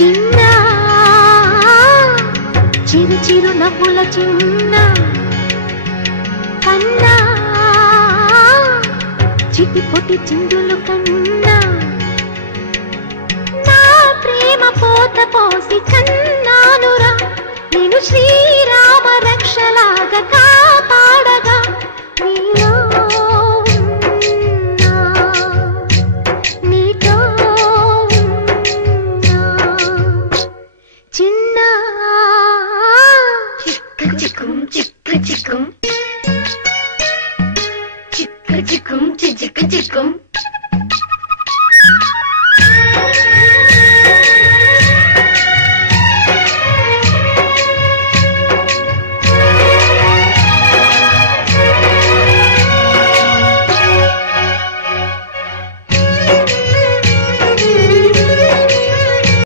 చిన్న చిరు చిరు నవ్వుల చిన్న కన్నా చిటి పొటి చిందులు కన్నా నా ప్రేమ పోత పోసి కన్నానురా నేను శ్రీరామ రక్షలాగా